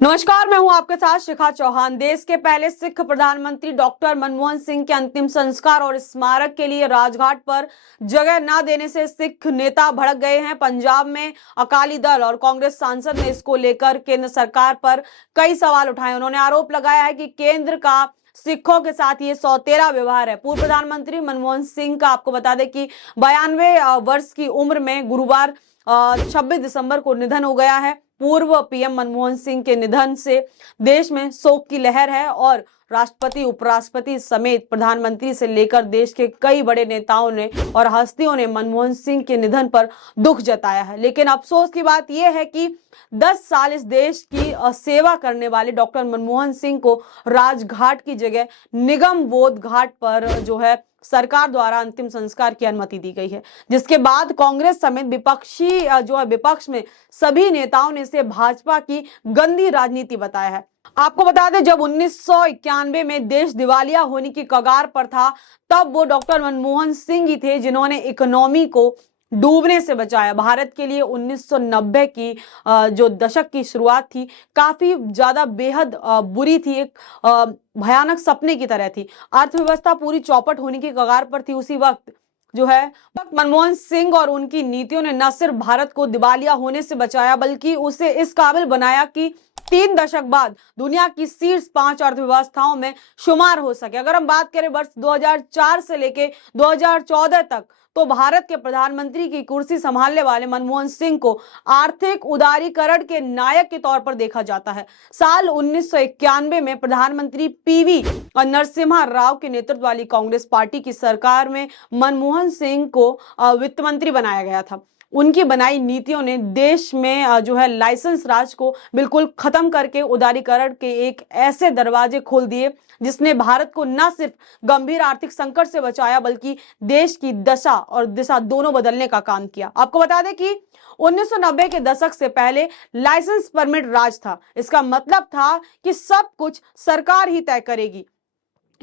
नमस्कार, मैं हूं आपके साथ शिखा चौहान। देश के पहले सिख प्रधानमंत्री डॉक्टर मनमोहन सिंह के अंतिम संस्कार और स्मारक के लिए राजघाट पर जगह न देने से सिख नेता भड़क गए हैं। पंजाब में अकाली दल और कांग्रेस सांसद ने इसको लेकर केंद्र सरकार पर कई सवाल उठाए। उन्होंने आरोप लगाया है कि केंद्र का सिखों के साथ ये सौतेरा व्यवहार है। पूर्व प्रधानमंत्री मनमोहन सिंह का आपको बता दें कि 92 वर्ष की उम्र में गुरुवार 26 दिसंबर को निधन हो गया है। पूर्व पीएम मनमोहन सिंह के निधन से देश में शोक की लहर है और राष्ट्रपति, उपराष्ट्रपति समेत प्रधानमंत्री से लेकर देश के कई बड़े नेताओं ने और हस्तियों ने मनमोहन सिंह के निधन पर दुख जताया है। लेकिन अफसोस की बात यह है कि 10 साल इस देश की सेवा करने वाले डॉक्टर मनमोहन सिंह को राजघाट की जगह निगम बोध घाट पर जो है सरकार द्वारा अंतिम संस्कार की अनुमति दी गई है, जिसके बाद कांग्रेस समेत विपक्ष में सभी नेताओं ने इसे भाजपा की गंदी राजनीति बताया है। आपको बता दें, जब 1991 में देश दिवालिया होने की कगार पर था, तब वो डॉक्टर मनमोहन सिंह ही थे जिन्होंने इकोनॉमी को डूबने से बचाया। भारत के लिए 1990 की जो दशक की शुरुआत थी, काफी ज्यादा बेहद बुरी थी, एक भयानक सपने की तरह थी। अर्थव्यवस्था पूरी चौपट होने की कगार पर थी। उसी वक्त मनमोहन सिंह और उनकी नीतियों ने न सिर्फ भारत को दिवालिया होने से बचाया, बल्कि उसे इस काबिल बनाया कि 3 दशक बाद दुनिया की शीर्ष 5 अर्थव्यवस्थाओं में शुमार हो सके। अगर हम बात करें वर्ष 2004 से लेके 2014 तक, तो भारत के प्रधानमंत्री की कुर्सी संभालने वाले मनमोहन सिंह को आर्थिक उदारीकरण के नायक के तौर पर देखा जाता है। साल 1991 में प्रधानमंत्री पीवी नरसिम्हा राव के नेतृत्व वाली कांग्रेस पार्टी की सरकार में मनमोहन सिंह को वित्त मंत्री बनाया गया था। उनकी बनाई नीतियों ने देश में लाइसेंस राज को बिल्कुल खत्म करके उदारीकरण के एक ऐसे दरवाजे खोल दिए जिसने भारत को न सिर्फ गंभीर आर्थिक संकट से बचाया, बल्कि देश की दशा और दिशा दोनों बदलने का काम किया। आपको बता दें कि 1990 के दशक से पहले लाइसेंस परमिट राज था। इसका मतलब था कि सब कुछ सरकार ही तय करेगी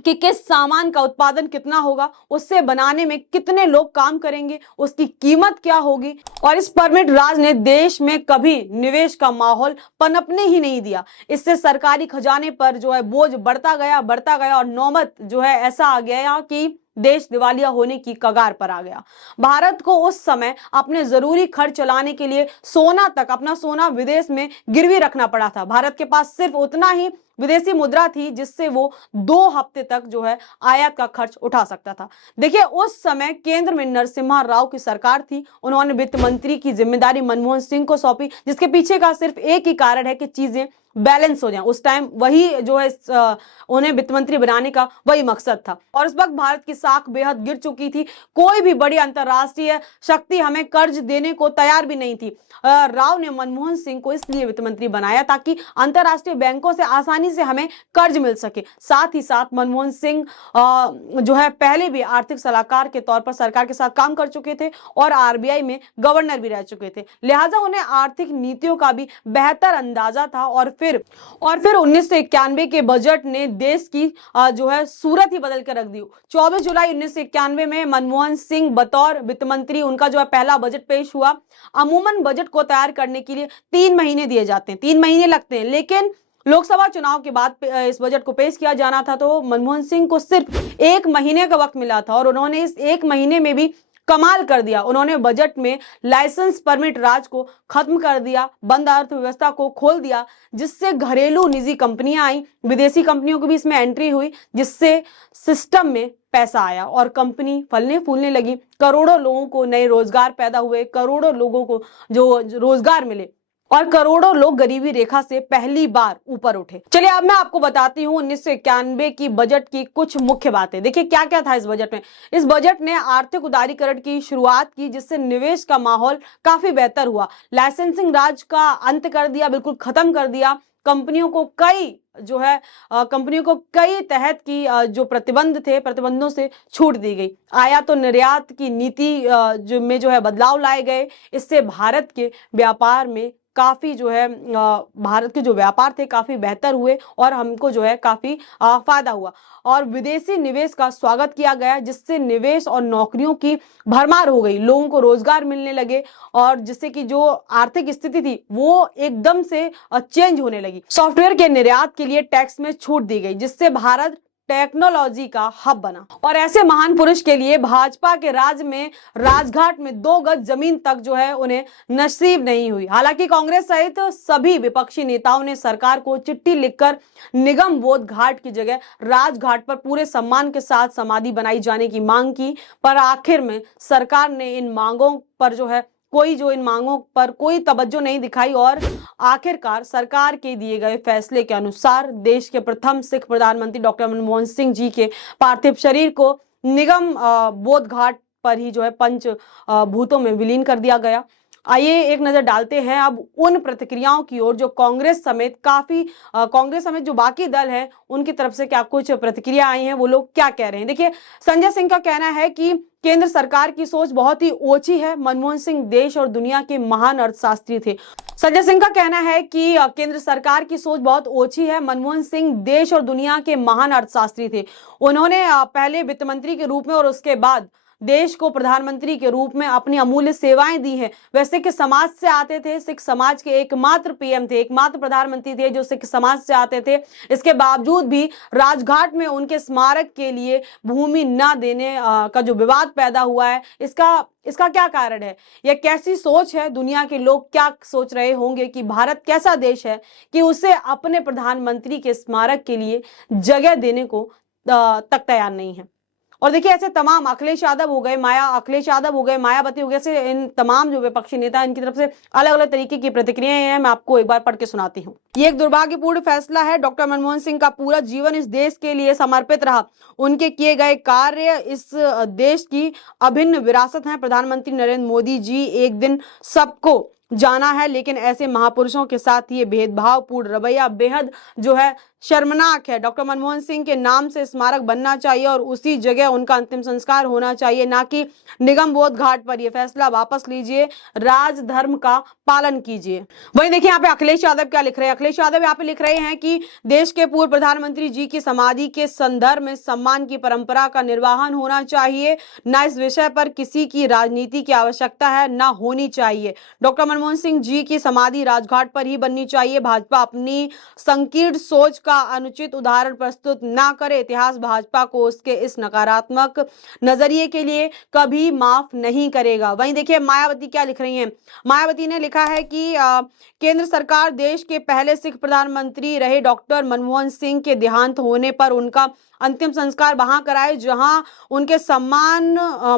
कि किस सामान का उत्पादन कितना होगा, उससे बनाने में कितने लोग काम करेंगे, उसकी कीमत क्या होगी। और इस परमिट राज ने देश में कभी निवेश का माहौल पनपने ही नहीं दिया। इससे सरकारी खजाने पर बोझ बढ़ता गया और नौबत ऐसा आ गया कि देश दिवालिया होने की कगार पर आ गया। भारत को उस समय अपने जरूरी खर्च चलाने के लिए अपना सोना विदेश में गिरवी रखना पड़ा था। भारत के पास सिर्फ उतना ही विदेशी मुद्रा थी जिससे वो 2 हफ्ते तक आयात का खर्च उठा सकता था। देखिए, उस समय केंद्र में नरसिम्हा राव की सरकार थी। उन्होंने वित्त मंत्री की जिम्मेदारी मनमोहन सिंह को सौंपी, जिसके पीछे का सिर्फ एक ही कारण है कि चीजें बैलेंस हो जाए। उस टाइम वही उन्हें वित्त मंत्री बनाने का वही मकसद था। और उस वक्त भारत की साख बेहद गिर चुकी थी। कोई भी बड़ी अंतरराष्ट्रीय शक्ति हमें कर्ज देने को तैयार भी नहीं थी। राव ने मनमोहन सिंह को इसलिए वित्त मंत्री बनाया ताकि अंतरराष्ट्रीय बैंकों से आसानी से हमें कर्ज मिल सके। साथ ही साथ मनमोहन सिंह पहले भी आर्थिक सलाहकार के तौर पर सरकार के साथ काम कर चुके थे और आरबीआई में गवर्नर भी रह चुके थे। लिहाजा उन्हें आर्थिक नीतियों का भी बेहतर अंदाजा था। और फिर 1991 के बजट ने देश की सूरत ही बदल कर रख दी। 24 जुलाई 1991 में मनमोहन सिंह बतौर वित्त मंत्री, उनका पहला बजट पेश हुआ। अमूमन बजट को तैयार करने के लिए 3 महीने दिए जाते हैं, 3 महीने लगते हैं, लेकिन लोकसभा चुनाव के बाद इस बजट को पेश किया जाना था, तो मनमोहन सिंह को सिर्फ 1 महीने का वक्त मिला था और उन्होंने इस 1 महीने में भी कमाल कर दिया। उन्होंने बजट में लाइसेंस परमिट राज को खत्म कर दिया, बंद अर्थव्यवस्था को खोल दिया, जिससे घरेलू निजी कंपनियां आई, विदेशी कंपनियों की भी इसमें एंट्री हुई, जिससे सिस्टम में पैसा आया और कंपनी फलने फूलने लगी। करोड़ों लोगों को नए रोजगार पैदा हुए, करोड़ों लोगों को जो रोजगार मिले और करोड़ों लोग गरीबी रेखा से पहली बार ऊपर उठे। चलिए, अब मैं आपको बताती हूँ 1991 की बजट की कुछ मुख्य बातें। देखिए क्या क्या था इस बजट में। इस बजट ने आर्थिक उदारीकरण की शुरुआत की, जिससे निवेश का माहौल काफी बेहतर हुआ। लाइसेंसिंग राज का अंत कर दिया, बिल्कुल खत्म कर दिया। कंपनियों को कई तहत की जो प्रतिबंध थे, प्रतिबंधों से छूट दी गई। आयात और निर्यात की नीति में बदलाव लाए गए। इससे भारत के व्यापार में काफी जो है भारत के जो व्यापार थे काफी बेहतर हुए और हमको जो है काफी फायदा हुआ और विदेशी निवेश का स्वागत किया गया, जिससे निवेश और नौकरियों की भरमार हो गई, लोगों को रोजगार मिलने लगे और जिससे कि जो आर्थिक स्थिति थी वो एकदम से चेंज होने लगी। सॉफ्टवेयर के निर्यात के लिए टैक्स में छूट दी गई, जिससे भारत टेक्नोलॉजी का हब बना। और ऐसे महान पुरुष के लिए भाजपा के राज में राजघाट में 2 गज जमीन तक जो है उन्हें नसीब नहीं हुई। हालांकि कांग्रेस सहित सभी विपक्षी नेताओं ने सरकार को चिट्ठी लिखकर निगम बोध घाट की जगह राजघाट पर पूरे सम्मान के साथ समाधि बनाई जाने की मांग की, पर आखिर में सरकार ने इन मांगों पर जो है इन मांगों पर कोई तवज्जो नहीं दिखाई और आखिरकार सरकार के दिए गए फैसले के अनुसार देश के प्रथम सिख प्रधानमंत्री डॉक्टर मनमोहन सिंह जी के पार्थिव शरीर को निगम बोध घाट पर ही जो है पंच भूतों में विलीन कर दिया गया। आइए एक नजर डालते हैं अब उन प्रतिक्रियाओं की ओर जो कांग्रेस समेत जो बाकी दल है उनकी तरफ से क्या कुछ प्रतिक्रिया आई हैं, वो लोग क्या कह रहे हैं। देखिए, संजय सिंह का कहना है कि केंद्र सरकार की सोच बहुत ही ओछी है, मनमोहन सिंह देश और दुनिया के महान अर्थशास्त्री थे। संजय सिंह का कहना है कि केंद्र सरकार की सोच बहुत ओछी है, मनमोहन सिंह देश और दुनिया के महान अर्थशास्त्री थे। उन्होंने पहले वित्त मंत्री के रूप में और उसके बाद देश को प्रधानमंत्री के रूप में अपनी अमूल्य सेवाएं दी हैं। वे सिख समाज से आते थे, सिख समाज के एकमात्र पीएम थे, एकमात्र प्रधानमंत्री थे जो सिख समाज से आते थे। इसके बावजूद भी राजघाट में उनके स्मारक के लिए भूमि न देने का जो विवाद पैदा हुआ है, इसका क्या कारण है? यह कैसी सोच है? दुनिया के लोग क्या सोच रहे होंगे कि भारत कैसा देश है कि उसे अपने प्रधानमंत्री के स्मारक के लिए जगह देने को तक तैयार नहीं है। और देखिए, ऐसे तमाम अखिलेश यादव हो गए, मायावती हो गए, ऐसे इन तमाम जो विपक्षी नेता इनकी तरफ से अलग अलग तरीके की प्रतिक्रियाएं हैं। मैं आपको एक बार पढ़ के सुनाती हूँ। ये एक दुर्भाग्यपूर्ण फैसला है। डॉक्टर मनमोहन सिंह का पूरा जीवन इस देश के लिए समर्पित रहा। उनके किए गए कार्य इस देश की अभिन्न विरासत है। प्रधानमंत्री नरेंद्र मोदी जी एक दिन सबको जाना है, लेकिन ऐसे महापुरुषों के साथ ये भेदभावपूर्ण रवैया बेहद जो है शर्मनाक है। डॉक्टर मनमोहन सिंह के नाम से स्मारक बनना चाहिए और उसी जगह उनका अंतिम संस्कार होना चाहिए, ना कि निगम बोध घाट पर। यह फैसला वापस लीजिए, राजधर्म का पालन कीजिए। वहीं देखिए यहाँ पे अखिलेश यादव क्या लिख रहे हैं। अखिलेश यादव यहाँ पे लिख रहे हैं कि देश के पूर्व प्रधानमंत्री जी की समाधि के संदर्भ में सम्मान की परंपरा का निर्वहन होना चाहिए, न इस विषय पर किसी की राजनीति की आवश्यकता है, न होनी चाहिए। डॉक्टर मनमोहन सिंह जी की समाधि राजघाट पर ही बननी चाहिए। भाजपा अपनी संकीर्ण सोच का अनुचित उदाहरण प्रस्तुत ना करे। इतिहास भाजपा को उसके इस नकारात्मक नजरिए के लिए कभी माफ नहीं करेगा। वहीं देखिए मायावती क्या लिख रही हैं। मायावती ने लिखा है कि केंद्र सरकार देश के पहले सिख प्रधानमंत्री रहे डॉक्टर मनमोहन सिंह के देहांत होने पर उनका अंतिम संस्कार वहां कराए जहां उनके सम्मान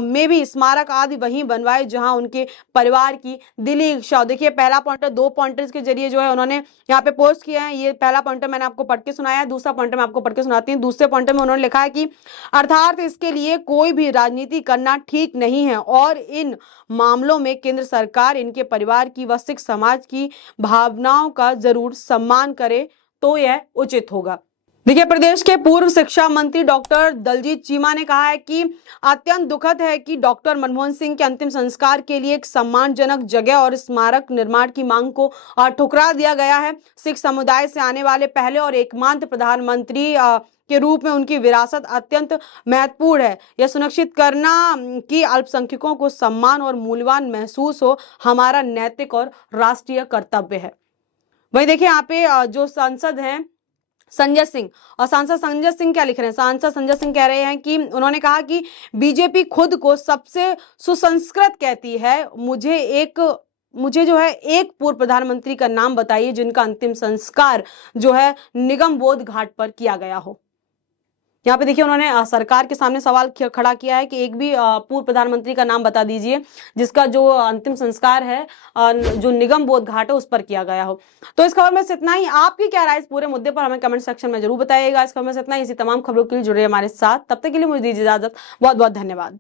में भी स्मारक आदि वहीं बनवाए जहां उनके परिवार की दिली इच्छा। देखिए पहला पॉइंटर 2 पॉइंटर्स के जरिए जो है उन्होंने यहाँ पे पोस्ट किया है। ये पहला पॉइंटर मैंने आपको पढ़ के सुनाया है, दूसरा पॉइंटर मैं आपको पढ़ के सुनाती हूँ। दूसरे पॉइंटर में उन्होंने लिखा है कि अर्थात इसके लिए कोई भी राजनीति करना ठीक नहीं है और इन मामलों में केंद्र सरकार इनके परिवार की व सिख समाज की भावनाओं का जरूर सम्मान करे तो यह उचित होगा। देखिए प्रदेश के पूर्व शिक्षा मंत्री डॉक्टर दलजीत चीमा ने कहा है कि अत्यंत दुखद है कि डॉक्टर मनमोहन सिंह के अंतिम संस्कार के लिए एक सम्मानजनक जगह और स्मारक निर्माण की मांग को ठुकरा दिया गया है। सिख समुदाय से आने वाले पहले और एकमात्र प्रधानमंत्री के रूप में उनकी विरासत अत्यंत महत्वपूर्ण है। यह सुनिश्चित करना कि अल्पसंख्यकों को सम्मान और मूल्यवान महसूस हो हमारा नैतिक और राष्ट्रीय कर्तव्य है। वही देखिए यहाँ पे जो सांसद हैं संजय सिंह और सांसद संजय सिंह क्या लिख रहे हैं। सांसद संजय सिंह कह रहे हैं कि उन्होंने कहा कि बीजेपी खुद को सबसे सुसंस्कृत कहती है। मुझे जो है एक पूर्व प्रधानमंत्री का नाम बताइए जिनका अंतिम संस्कार जो है निगम बोध घाट पर किया गया हो। यहाँ पे देखिए उन्होंने सरकार के सामने सवाल खड़ा किया है कि एक भी पूर्व प्रधानमंत्री का नाम बता दीजिए जिसका जो अंतिम संस्कार है जो निगम बोध घाट है उस पर किया गया हो। तो इस खबर में से इतना ही। आपकी क्या राय इस पूरे मुद्दे पर हमें कमेंट सेक्शन में जरूर बताइएगा। इस खबर में से इतना ही। इसी तमाम खबरों के लिए जुड़े हमारे साथ। तब तक के लिए मुझे दीजिए इजाजत। बहुत बहुत धन्यवाद।